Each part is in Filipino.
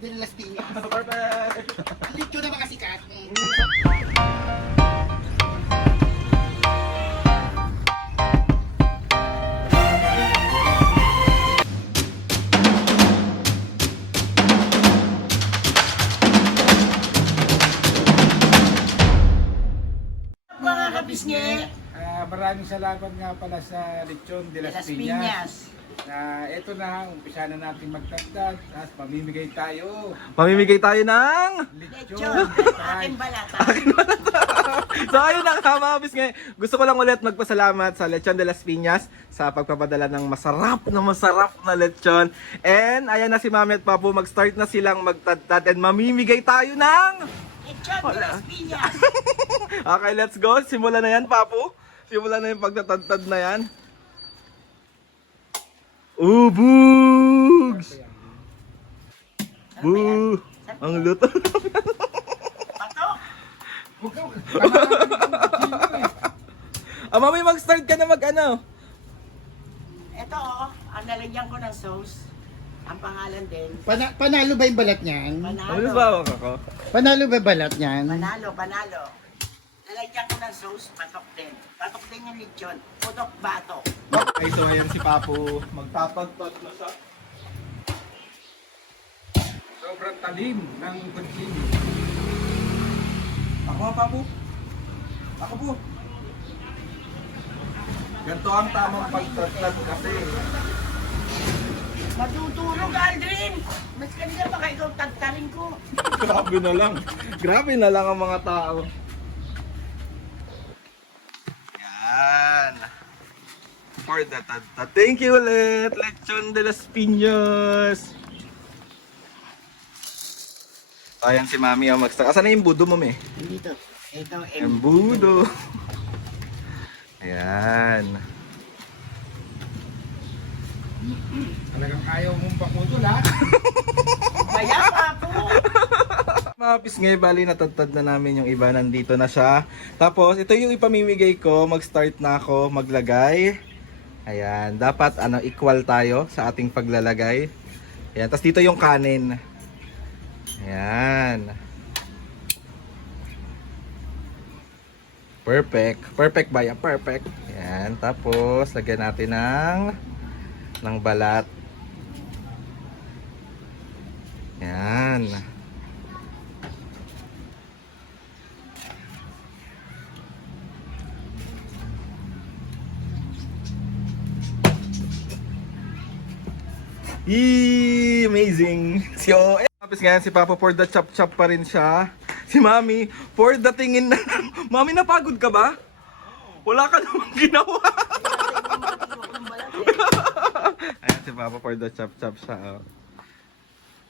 de las Piñas. Perfect! Lechon na mga sikat. Mga kabisngi, Maraming salamat nga pala sa Lechon de de las las Piñas. Piñas. Na ito na, umpisa na natin magtagdag. Tapos pamimigay tayo. Mamimigay tayo ng... Lechon, aking balata. So ayun na nga mga bis, gusto ko lang ulit magpasalamat sa Lechon de las Piñas sa pagpapadala ng masarap na lechon. And ayan na si Mami at Papu, mag-start na silang magtadtad and mamimigay tayo ng... Lechon de las Piñas. Okay, let's go. Simulan na yan, Papu. Simulan na yung pagtatadtad na yan. Bugs! Boo! Ang luto. Patok. Mami, mag-start ka na mag-ano. Ito ang nalagyan ko ng sauce. Ang pangalan din. Panalo ba yung balat niyan? Ano Panalo. ba ako? Panalo ba yung balat niyan? Panalo. Nalagyan ko ng sauce, patok din. Patok din yung lechon. Putok batok. Okay, so ayan si Papu. Magtatagtad na siya. Sobrang talim ng pansin. Ako, Papu. Ako po. Ganito ang tamang pagtatad kasi. Matutulog, Aldrin! Mas kanina baka ikaw tagtarin ko. Grabe na lang. Grabe na lang ang mga tao. Yan. For the tadtad. Thank you ulit, Lechon de las Piñas. Ayan si Mami ang mag-start. Asan na yung budo mo, me? Dito. Ito, Embudo. Ayan. Talagang ayaw mong bakutol ha. Kaya pa po. Mga pisngay, bali natatad na namin yung iba. Nandito na siya. Tapos, ito yung ipamimigay ko. Mag-start na ako maglagay. Ayan. Dapat equal tayo sa ating paglalagay. Ayan. Tapos dito yung kanin. Ayan. Perfect. Perfect ba yan? Perfect. Ayan. Tapos, lagyan natin ng balat. Ayan. Yee! Amazing! Si O.E. Tapos ngayon si Papa for the chop-chop pa rin siya. Si Mami for the tingin na... Mami, napagod ka ba? Wala ka namang ginawa. Ayan si Papa for the chop-chop siya. Oh.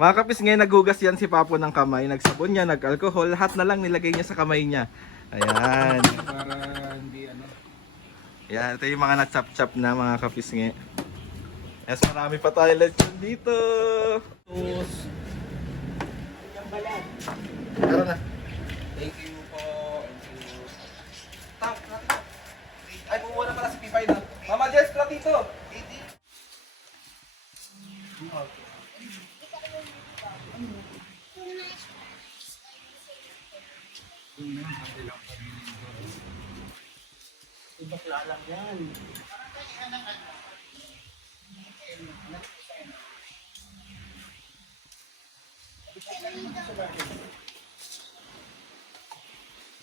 Mga kapis ngayon, naghugas yan si Papa ng kamay. Nagsabon niya, nag-alcohol. Lahat na lang nilagay niya sa kamay niya. Ayan. Para hindi ano. Ayan, ito yung mga na-chop-chop na mga kapis ngayon. Yes, marami pa tayo lechon dito. Yung balat. Tara na. Thank you po. Tap. Ay, bumuha na pala si Pipay na. Mama Jess, platito. Bakla lang yan.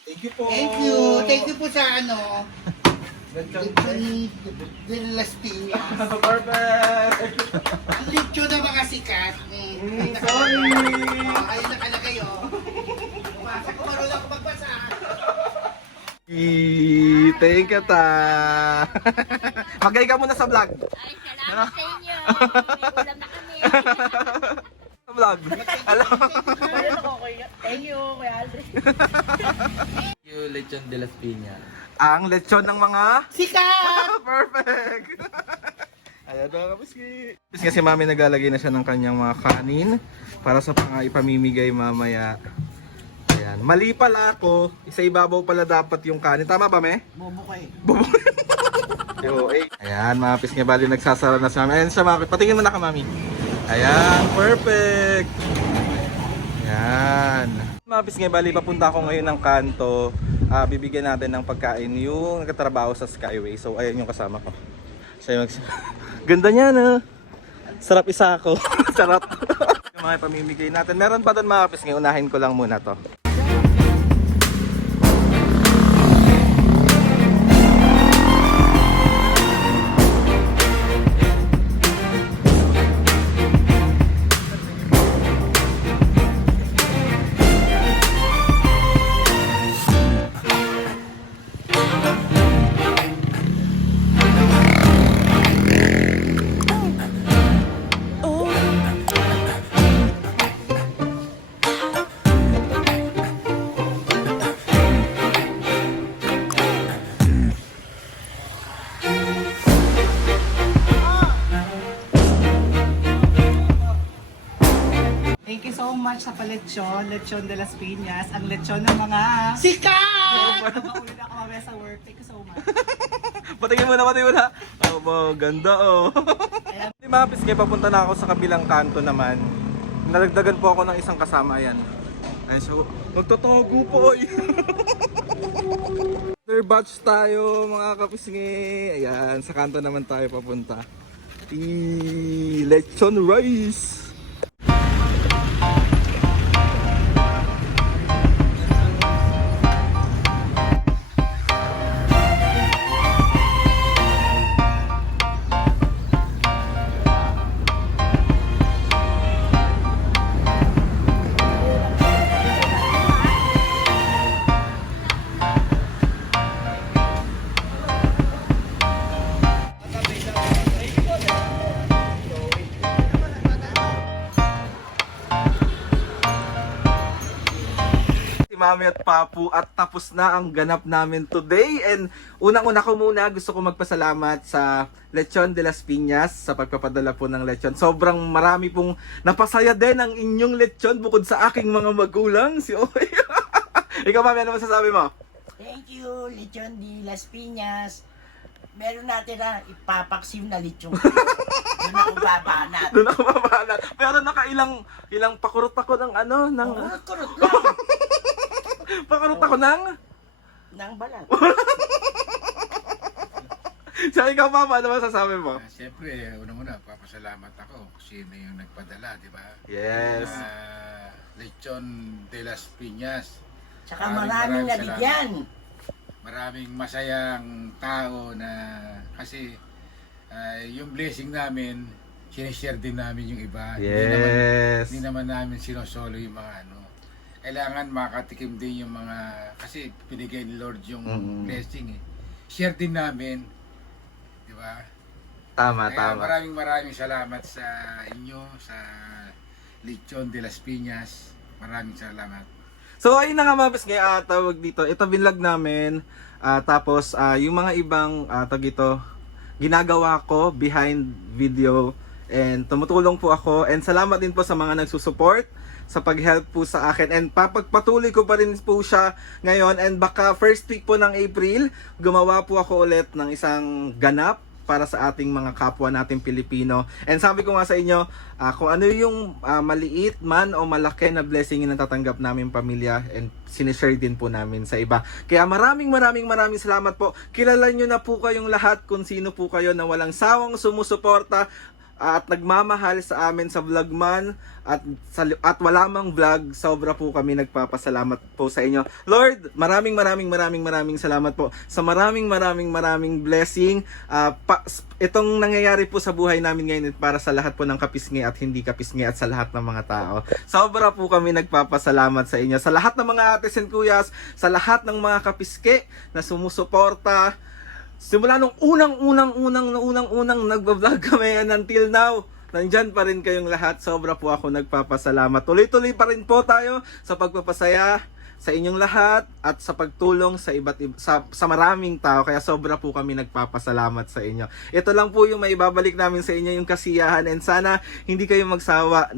Thank you po. Thank you. Thank you po sa Lechon. Lechon de las Piñas. Perfect. Lechon na mga sikat. Sorry. Ayun nakalagay Bumasa ko, marunong ako magbasa. Thank you ta. Magay ka muna sa vlog. Ay, salamat sa inyo. May ulam na kami. Sa vlog. Hello. Thank you, Kuya Aldrin. Yung Lechon de las Piñas. Ang lechon ng mga Sikat! perfect. Ayan na kapiski. Kasi si Mami naglalagay na siya ng kanyang mga kanin para sa ipamimigay mamaya. Ayan. Mali pala ako. Isa ibabaw pala dapat yung kanin. Tama ba, me? Bobo ko eh. Yo, eh. Ayan, mga pisngi, bali nagsasara na sa Mami. Ayan siya, Mami. Patingin mo na ka, Mami. Ayan, perfect. Ayan. Mga pisngay, bali papunta ako ngayon ng kanto. Bibigyan natin ng pagkain yung nagtatrabaho sa Skyway. So ayan yung kasama ko. Siya yung ganda niya na. Sarap isa ako. Sarap. Yung mga pamimigay natin. Meron pa doon mga pisngay. Unahin ko lang muna to. Thank you so much sa palechon, Lechon de las Piñas, ang lechon ng mga Sikat! Nakaulit ako mamaya sa work. Thank you so much. Patingin mo na, patingin mo na. Oh, ganda oh. Mga pisngay, papunta na ako sa kabilang kanto naman. Nalagdagan po ako ng isang kasama, ayan. Ay, so, magtotogo po oy. Third batch tayo mga kapisngay. Ayan, sa kanto naman tayo papunta. Lechon rice. Mami at Papu at tapos na ang ganap namin today. And unang-una ko muna gusto ko magpasalamat sa Lechon de las Piñas sa pagpapadala po ng lechon. Sobrang marami pong napasaya din ang inyong lechon bukod sa aking mga magulang. Si Oy. Ikaw Mami, ano masasabi mo? Thank you, Lechon de las Piñas. Meron natin na ipapaksim na lechon. Doon ako babanat. Doon ako mabahala. Pero ilang pakurot ako ng ano, ng Kurot lang. pakurot ako ng Nang balat. So ikaw Papa, ano masasabi mo? Siyempre, unang-una, papasalamat ako kasi sino yung nagpadala, di ba? Yes. Lechon de las Piñas. Tsaka maraming nabigyan. Maraming masayang tao na kasi yung blessing namin, sinishare din namin yung iba. Yes. Hindi naman namin sinosolo yung mga ano. Kailangan makatikim din yung mga, kasi pinigay ni Lord yung blessing eh. Share din namin. Di ba? Tama, Kaya tama. maraming salamat sa inyo, sa Lechon de las Piñas. Maraming salamat. So ayun na nga mga pisngay, tawag dito. Ito binlog namin. Tapos yung mga ibang tawag dito, ginagawa ko behind video. And tumutulong po ako. And salamat din po sa mga nagsusupport sa pag-help po sa akin. And papagpatuloy ko pa rin po siya ngayon. And baka first week po ng April, gumawa po ako ulit ng isang ganap para sa ating mga kapwa nating Pilipino. And sabi ko nga sa inyo, kung ano yung maliit man o malaki na blessing yung natatanggap namin pamilya, and sinishare din po namin sa iba. Kaya maraming salamat po. Kilala nyo na po kayong lahat kung sino po kayo na walang sawang sumusuporta at nagmamahal sa amin sa vlog man at wala mang vlog. Sobra po kami nagpapasalamat po sa inyo. Lord, maraming salamat po sa maraming blessing. Itong nangyayari po sa buhay namin ngayon para sa lahat po ng kapisngi at hindi kapisngi at sa lahat ng mga tao. Sobra po kami nagpapasalamat sa inyo. Sa lahat ng mga ates and kuyas, sa lahat ng mga kapiske na sumusuporta. Simula nung unang nagbablog kami until now, nandyan pa rin kayong lahat. Sobra po ako nagpapasalamat. Tuloy-tuloy pa rin po tayo sa pagpapasaya sa inyong lahat at sa pagtulong sa maraming tao. Kaya sobra po kami nagpapasalamat sa inyo. Ito lang po yung maibabalik namin sa inyo, yung kasiyahan, and sana hindi kayo magsawa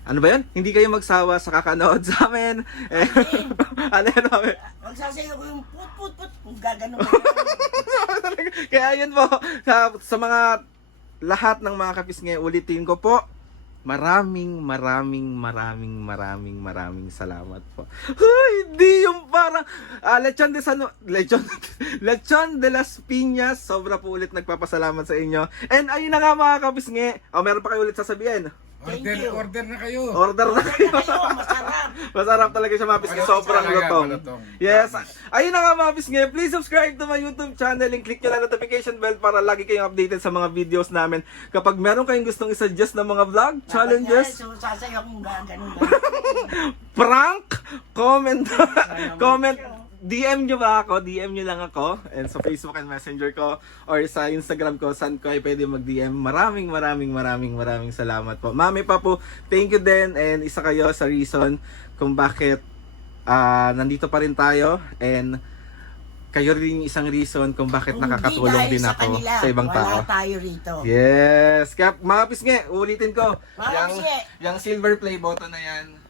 ano ba yan? Hindi kayo magsawa sa kakanood sa amin. Ano yan namin? Magsasayo ko yung put kung gaganon. Kaya yun po, sa mga lahat ng mga kapisngi, ulitin ko po, maraming salamat po. Hindi yung parang Lechon de las Piñas, sobra po ulit nagpapasalamat sa inyo. And ayun na nga mga kapisngi, meron pa kayo ulit sasabihin. Thank you. Order na kayo. Order na kayo. Kayo, masarap. Masarap talaga siya mga pisngi, sobrang Talaga, lutong. malutong. Yes. Ayun na nga mga pisngi, please subscribe to my YouTube channel and click nyo na notification bell para lagi kayong updated sa mga videos namin. Kapag meron kayong gustong isuggest na mga vlog, challenges, So, sasayaw kong ganun. prank, comment, DM nyo ba ako? DM nyo lang ako. And sa Facebook and Messenger ko or sa Instagram ko, saan ko ay pwede mag-DM. Maraming salamat po. Mami pa po, thank you din. And isa kayo sa reason kung bakit nandito pa rin tayo. And kayo rin yung isang reason kung bakit nakakatulong din ako sa ibang tao. Wala tayo rito. Yes. Kaya mga pisngi, ulitin ko. Mga pisngi. Yung silver play button na yan,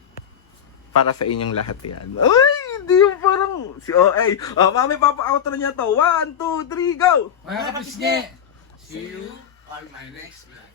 para sa inyong lahat yan. Uy, hindi yung parang si OA. Mami, papa-outro niya to. 1, 2, 3, go! Mga kapisngi, see you on my next vlog.